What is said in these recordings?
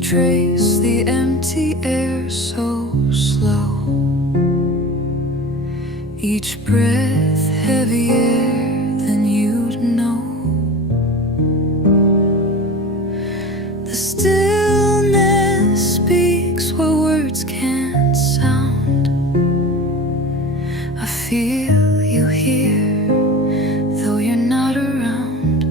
trace the empty air so slow, each breath heavier than you'd know. The stillness speaks where words can't sound. I feel you here, though you're not around.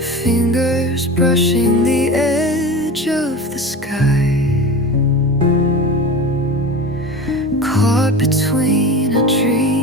Fingers brushing the edge of the sky, caught between a dream